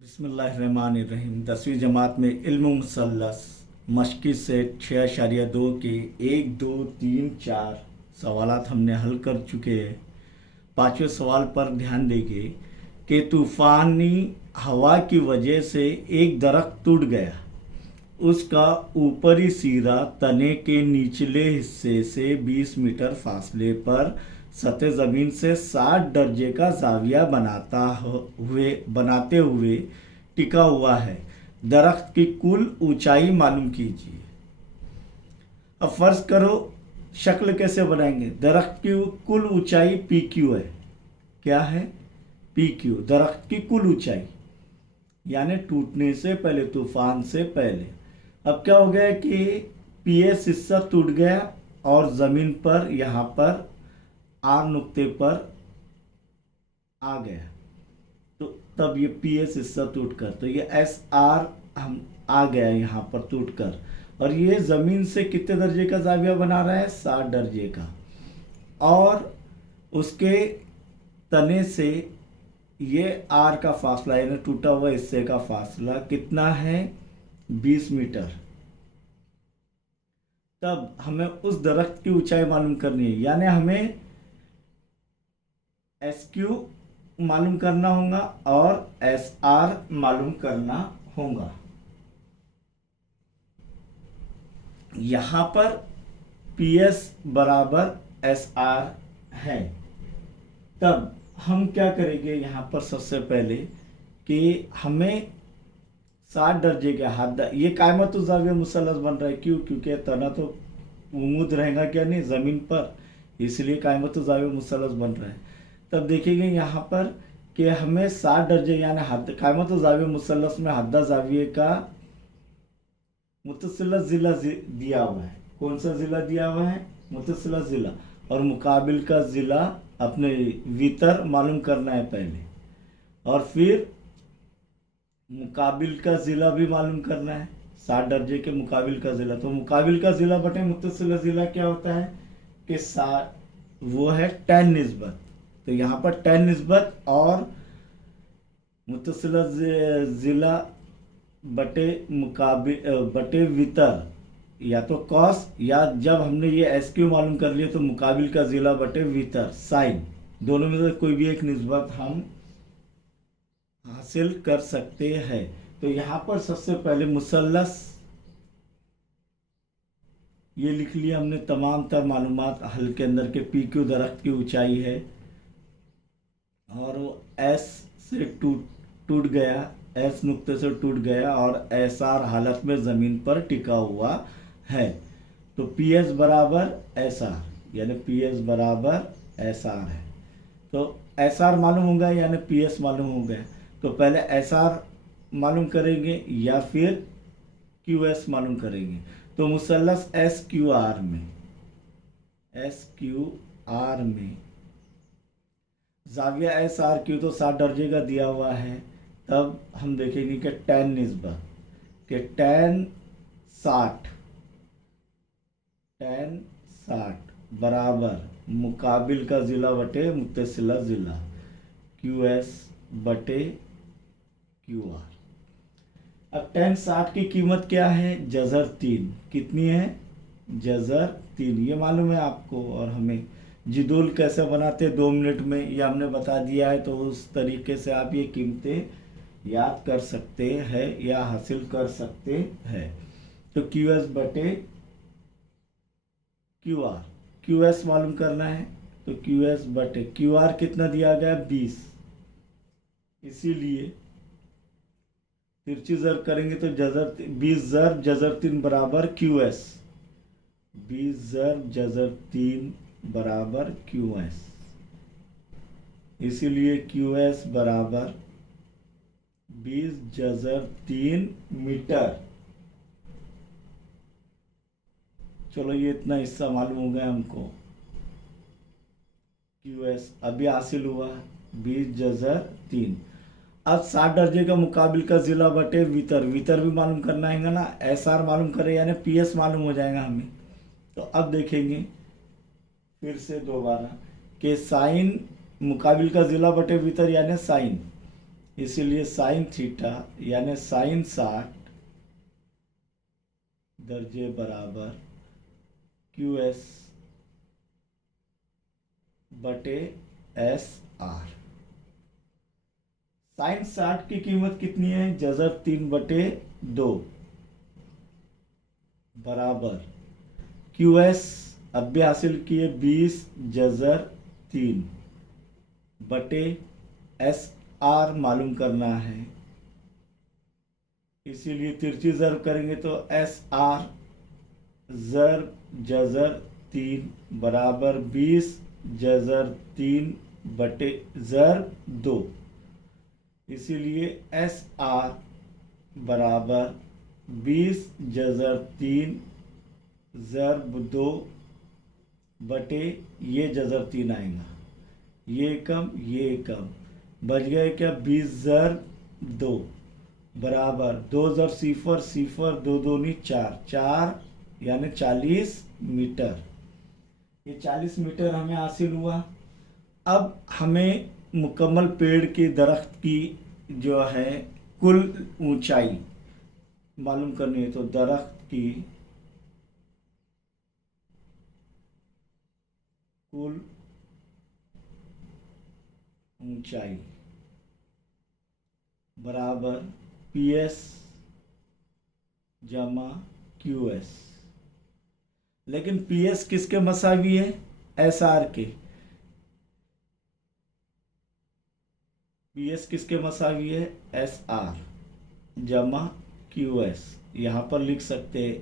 बिस्मिल्लाहिर्रहमानिर्रहीम। 10वीं जमात में इल्म मुसल्लस मशक़ी सेट 6.2 के 1, 2, 3, 4 सवालात हमने हल कर चुके हैं। पाँचवें सवाल पर ध्यान देंगे कि तूफ़ानी हवा की वजह से एक दरख्त टूट गया। उसका ऊपरी सिरा तने के निचले हिस्से से 20 मीटर फासले पर सतह ज़मीन से 60 दर्जे का जाविया बनाते हुए टिका हुआ है। दरख्त की कुल ऊंचाई मालूम कीजिए। अब फर्ज करो, शक्ल कैसे बनाएंगे? दरख्त की कुल ऊंचाई पी क्यू है। क्या है? पी क्यू, दरख्त की कुल ऊंचाई, यानी टूटने से पहले, तूफान से पहले। अब क्या हो गया कि पी एस हिस्सा टूट गया और ज़मीन पर, यहाँ पर आर नुक्ते पर आ गया, तो तब ये पी एस हिस्सा टूट कर, तो ये एस आर हम आ गया यहाँ पर टूट कर, और ये ज़मीन से कितने दर्जे का जाविया बना रहा है? 60 दर्जे का। और उसके तने से ये आर का फासला, यानी टूटा हुआ हिस्से का फासला कितना है? 20 मीटर। तब हमें उस दरख्त की ऊंचाई मालूम करनी है, यानी हमें एस क्यू मालूम करना होगा और एस आर मालूम करना होगा। यहां पर पी एस बराबर एस आर है। तब हम क्या करेंगे यहाँ पर? सबसे पहले कि हमें 60 दर्जे के हाथ, ये कायमत ज़ाविया मुसल्लस बन रहा है। क्यों? क्योंकि तना तो उमूद रहेगा क्या नहीं ज़मीन पर, इसलिए कायमत ज़ाविया मुसल्लस बन रहा है। तब देखेंगे यहाँ पर कि हमें 60 दर्जे, यानी हद कायमत ज़ाविया मुसल्लस में हद्दा ज़ाविये का मुतसिला ज़िला दिया हुआ है। कौन सा ज़िला दिया हुआ है? मुतसिला ज़िला। और मुकाबिल का ज़िला, अपने वितर मालूम करना है पहले, और फिर मुकाबिल का ज़िला भी मालूम करना है। 60 दर्जे के मुकाबिल का ज़िला, तो मुकाबिल का ज़िला बटे मुतसिला ज़िला क्या होता है कि 60, वो है टैन निस्बत। तो यहाँ पर टैन निस्बत और मुतसिला ज़िला बटे मुकाबिल बटे वितर, या तो कॉस, या जब हमने ये एस क्यू मालूम कर लिया तो मुकाबिल का ज़िला बटे वितर साइन, दोनों में से कोई भी एक निस्बत हम हासिल कर सकते हैं। तो यहाँ पर सबसे पहले मुसल्लस, ये लिख लिया हमने तमाम तर मालूमात हल के अंदर के। पी क्यू दरख्त की ऊंचाई है, और वो एस से टूट गया, एस नुक्ते से टूट गया, और एस आर हालत में ज़मीन पर टिका हुआ है। तो पी एस बराबर एस आर, यानी पी एस बराबर एस आर है। तो एस आर मालूम हो गया, यानी पी एस मालूम हो गया। तो पहले एस आर मालूम करेंगे या फिर क्यू एस मालूम करेंगे। तो मुसल्लस एस क्यू आर में जाविया एस आर क्यू तो 60 दर्जे का दिया हुआ है। तब हम देखेंगे कि टैन निस्बत, कि टैन 60 बराबर मुकाबिल का ज़िला बटे मुत्तसिला ज़िला, क्यू एस बटे क्यू आर। अब टैन 60 की कीमत क्या है? जज़र 3। कितनी है? जज़र 3। ये मालूम है आपको, और हमें जिदोल कैसे बनाते 2 मिनट में ये हमने बता दिया है। तो उस तरीके से आप ये कीमतें याद कर सकते हैं या हासिल कर सकते हैं। तो क्यू एस बटे क्यू आर, क्यू एस मालूम करना है, तो क्यू एस बटे क्यू आर कितना दिया गया? 20। इसीलिए तिरछी ज़र करेंगे तो जज़र 20 ज़र जज़र 3 बराबर क्यू एस, 20 ज़र जज़र 3 बराबर क्यू एस। इसीलिए क्यू एस बराबर 20 जज़र 3 मीटर। चलो, ये इतना हिस्सा मालूम हो गया हमको। क्यू एस अभी हासिल हुआ 20 जज़र 3। अब 60 दर्जे का मुकाबिल का ज़िला बटे वितर, वितर भी मालूम करना है ना। एस आर मालूम करें, यानी पी एस मालूम हो जाएगा हमें। तो अब देखेंगे फिर से दोबारा कि साइन मुकाबिल का ज़िला बटे वितर, यानी साइन, इसीलिए साइन थीटा यानी साइन 60 दर्जे बराबर क्यू एस बटे एस आर। साइन 60 की कीमत कितनी है? जजर 3/2 बराबर क्यू एस अब भी हासिल किए 20 जजर 3 बटे एस आर मालूम करना है। इसीलिए तिरछी ज़र्ब करेंगे तो एस आर ज़र्ब जजर 3 बराबर 20 जजर 3 बटे ज़र्ब 2। इसीलिए एस आर बराबर 20 जजर 3 ज़र्ब 2 बटे ये जजर 3 आएगा, ये कम बच गए क्या 20 ज़र्ब 2 बराबर 2 ज़र सिफर सिफर 2 दूनी 4 यानी 40 मीटर। ये 40 मीटर हमें हासिल हुआ। अब हमें मुकम्मल पेड़ के दरख्त की जो है कुल ऊंचाई मालूम करनी है। तो दरख्त की कुल ऊंचाई बराबर पी एस जमा क्यू एस। लेकिन पी एस किसके मसावी है? एस आर के। पी एस किसके मसावी है? एस आर जमा क्यू एस। यहाँ पर लिख सकते हैं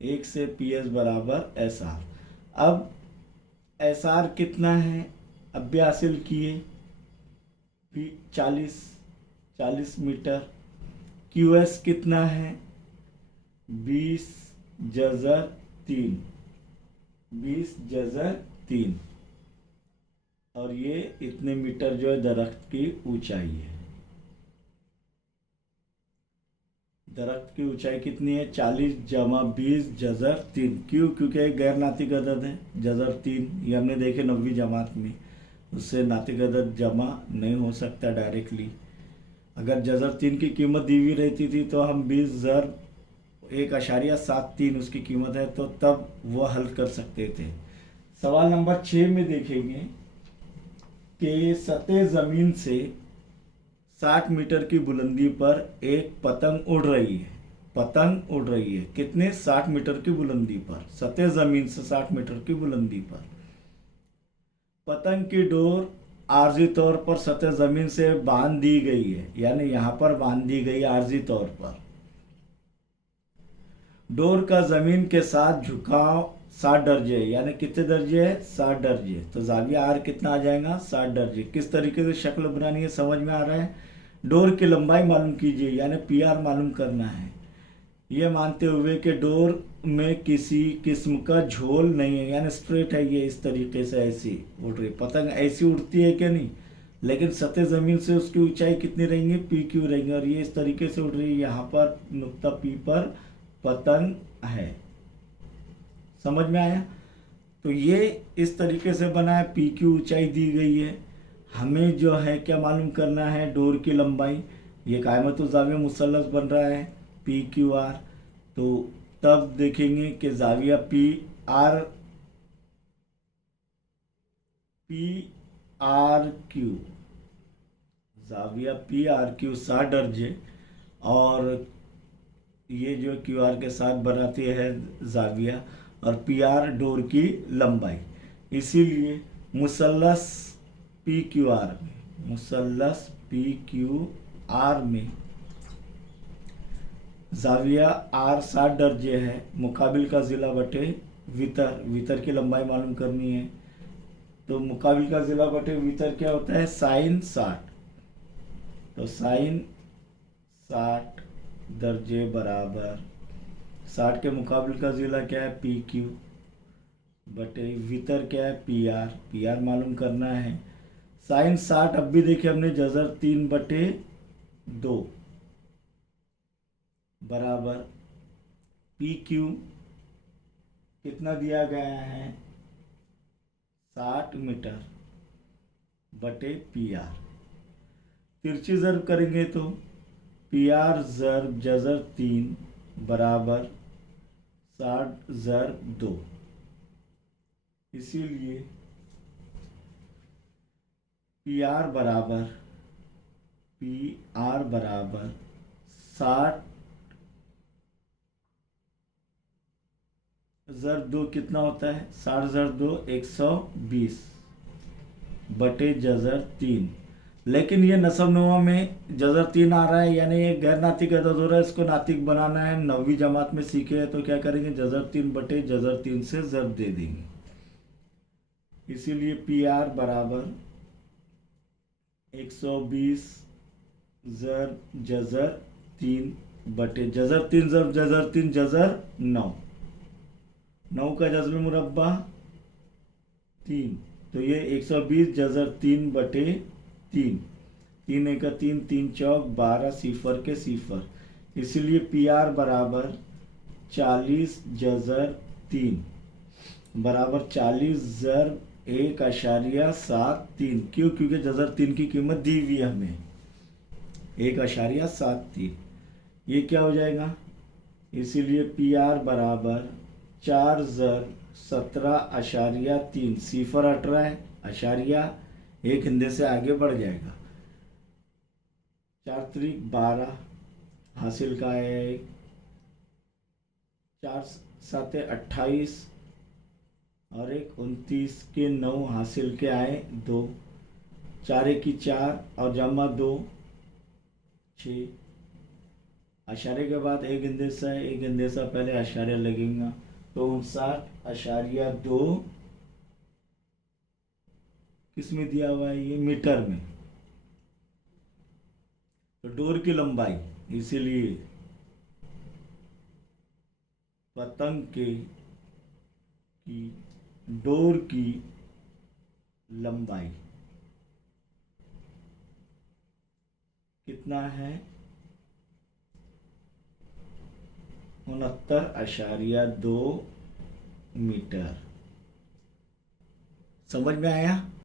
1 से पी एस बराबर एस आर। अब एस आर कितना है? अब भी हासिल किए 40 मीटर। क्यू एस कितना है? 20 जजर 3 और ये इतने मीटर जो है दरख्त की ऊंचाई है। दरख्त की ऊंचाई कितनी है? 40 जमा 20 जजर 3। क्यों? क्योंकि गैर नातिक अदद है जजर 3। ये हमने देखे 9वीं जमात में, उससे नातिक अदद जमा नहीं हो सकता डायरेक्टली। अगर जजर 3 की कीमत दी हुई रहती थी तो हम 20 ज़र 1.73 उसकी कीमत है, तो तब वो हल कर सकते थे। सवाल नंबर 6 में देखेंगे कि सतह ज़मीन से 60 मीटर की बुलंदी पर एक पतंग उड़ रही है। कितने? 60 मीटर की बुलंदी पर, सतह ज़मीन से 60 मीटर की बुलंदी पर। पतंग की डोर आर्जी तौर पर सतह ज़मीन से बांध दी गई है, यानी यहाँ पर बांध दी गई आर्जी तौर पर। डोर का ज़मीन के साथ झुकाव 60 दर्जे है, यानी कितने दर्जे है? 60 दर्जे। तो जाविया आर कितना आ जाएगा? 60 दर्जे। किस तरीके से शक्ल बनानी है समझ में आ रहा है? डोर की लंबाई मालूम कीजिए, यानी पी आर मालूम करना है। ये मानते हुए कि डोर में किसी किस्म का झोल नहीं है, यानी स्ट्रेट है ये, इस तरीके से ऐसी उड़ रही। पतंग ऐसी उड़ती है कि नहीं? लेकिन सतह ज़मीन से उसकी ऊंचाई कितनी रहेंगी? पी क्यू रहेंगे। और ये इस तरीके से उड़ रही है। यहाँ पर नुक्ता पी पर पतंग है। समझ में आया? तो ये इस तरीके से बना है। पी क्यू ऊंचाई दी गई है। हमें जो है क्या मालूम करना है? डोर की लंबाई। ये कायमत ज़ाविया मुसल्लस बन रहा है पी क्यू आर। तो तब देखेंगे कि ज़ाविया पी आर क्यू, ज़ाविया पी आर क्यू 60 दर्जे, और ये जो क्यू आर के साथ बनाती है ज़ाविया, और पी आर डोर की लंबाई। इसीलिए मुसल्लस पी क्यू आर में ज़ाविया आर 60 दर्जे है। मुकाबिल का ज़िला बटे वितर की लंबाई मालूम करनी है। तो मुकाबिल का ज़िला बटे वितर क्या होता है? साइन 60। तो साइन 60 दर्जे बराबर 60 के मुकाबिल का ज़िला क्या है? पी क्यू बटे वितर क्या है? पी आर मालूम करना है। साइन 60 अब भी देखिए हमने जजर 3/2 बराबर पी क्यू कितना दिया गया है? 60 मीटर बटे पी आर। तिरछी ज़र्ब करेंगे तो पी आर ज़र्ब जज़र 3 बराबर 60 ज़र्ब 2। इसीलिए पी आर बराबर 60 ज़र्ब 2 कितना होता है? 60 ज़र्ब 2 120 बटे जज़र 3। लेकिन ये नसब नुमा में जज़र 3 आ रहा है, यानी ये गैर नातिक अदद हो रहा है, इसको नातिक बनाना है। 9वीं जमात में सीखे हैं तो क्या करेंगे? जज़र 3 बटे जज़र 3 से ज़र्ब दे देंगे। इसीलिए पी आर बराबर 120 ज़र्ब जज़र 3 बटे जज़र 3 ज़र्ब जज़र 3 जज़र 9। 9 का जज़्ब मुरब्बा 3, तो ये 120 जज़र 3 बटे 3। 3 एक 3, 3 चौक 12, सिफर के सिफर। इसीलिए पी आर बराबर 40 जज़र 3 बराबर 40 ज़र्ब 1.73। क्यों? क्योंकि जज़र 3 की कीमत दी हुई है हमें 1.73। ये क्या हो जाएगा? इसीलिए पी आर बराबर 4 ज़र्ब 17.3। सिफर हट रहा है, अशारिया एक हिंदे से आगे बढ़ जाएगा। 4 त्रिक 12 हासिल का है 4 साते 28 और 1 29 के 9 हासिल के आए 2। 4 की 4 और जमा 2 6। अशारे के बाद एक हिंदेसा है, एक हिंदेसा पहले अशारिया लगेगा तो 59.2 किस में दिया हुआ है? ये मीटर में। तो डोर की लंबाई, इसीलिए पतंग की डोर की लंबाई कितना है? 69.2 मीटर। समझ में आया?